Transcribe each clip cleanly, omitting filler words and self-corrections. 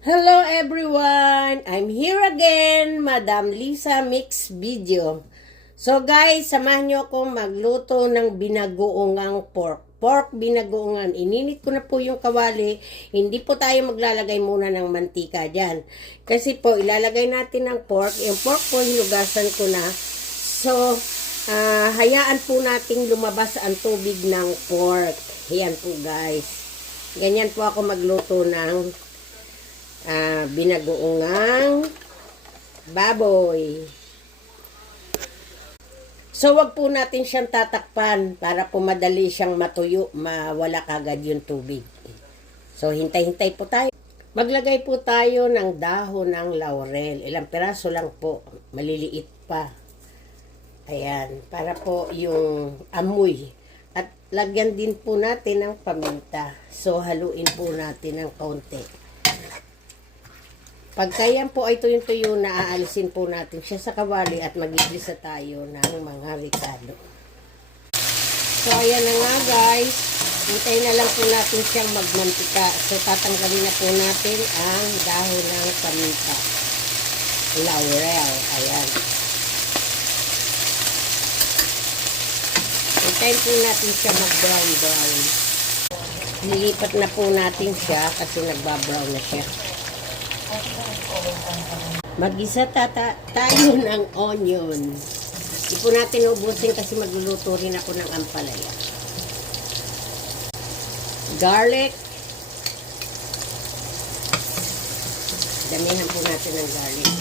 Hello everyone! I'm here again, Madam Lisa Mix Video. So guys, samahan nyo akong magluto ng binagoongang pork. Pork binagoongan. Ininit ko na po yung kawali. Hindi po tayo maglalagay muna ng mantika dyan. Kasi po, ilalagay natin ng pork. Yung pork po, hinugasan ko na. So, hayaan po nating lumabas ang tubig ng pork. Ayan po guys. Ganyan po ako magluto ng binagoongang baboy. So, wag po natin siyang tatakpan para po madali siyang matuyo, mawala kagad yung tubig. So, hintay-hintay po tayo. Maglagay po tayo ng dahon ng laurel. Ilang piraso lang po, maliliit pa. Ayan, para po yung amoy. At lagyan din po natin ng paminta. So, haluin po natin ng kaunti. Pagka yan po ay tuyong-tuyo na, aalisin po natin siya sa kawali at mag-igisa tayo ng mga ricado. So, ayan na nga guys. Hintayin na lang po natin siyang magmantika. So, tatanggalin na po natin ang dahon ng paminta. Laurel. Ayan. Hintayin po natin siya mag-brown-brown. Nilipat na po natin siya kasi nagbabrown na siya. Mag-isa tayo ng onion. Hindi po natin ubusin kasi magluluto rin ako ng ampalaya. Garlic. Damihan po natin ng garlic.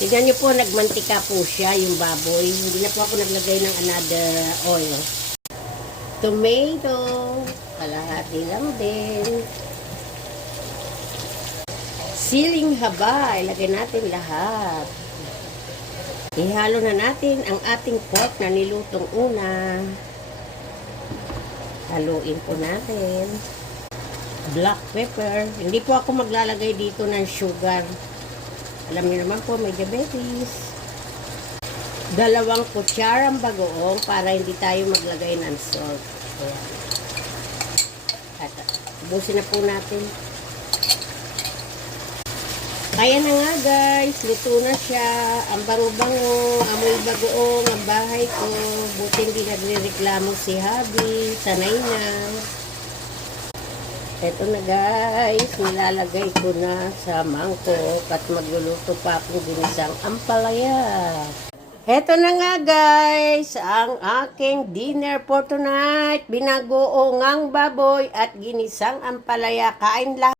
Tignan nyo po, nagmantika po siya yung baboy. Hindi na po ako naglagay ng another oil. Tomato. Kalahati lang din. Siling haba, ilagay natin lahat. Ihalo na natin ang ating pork na nilutong una. Haluin po natin. Black pepper. Hindi po ako maglalagay dito ng sugar. Alam niyo naman po, may diabetes. 2 kutsarang bagoong para hindi tayo maglagay ng salt. Ayan. At ubusin na po natin. Kaya na nga guys, luto na siya. Ang bango-bango, amoy bagoong ang bahay ko. Buti hindi nagre-reklamo si Habi. Sanay na. Eto na guys, nilalagay ko na sa mangkok at magluluto pa akong ginisang ampalaya. Eto na nga guys, ang aking dinner for tonight. Binagoongang baboy at ginisang ampalaya. Kain lahat.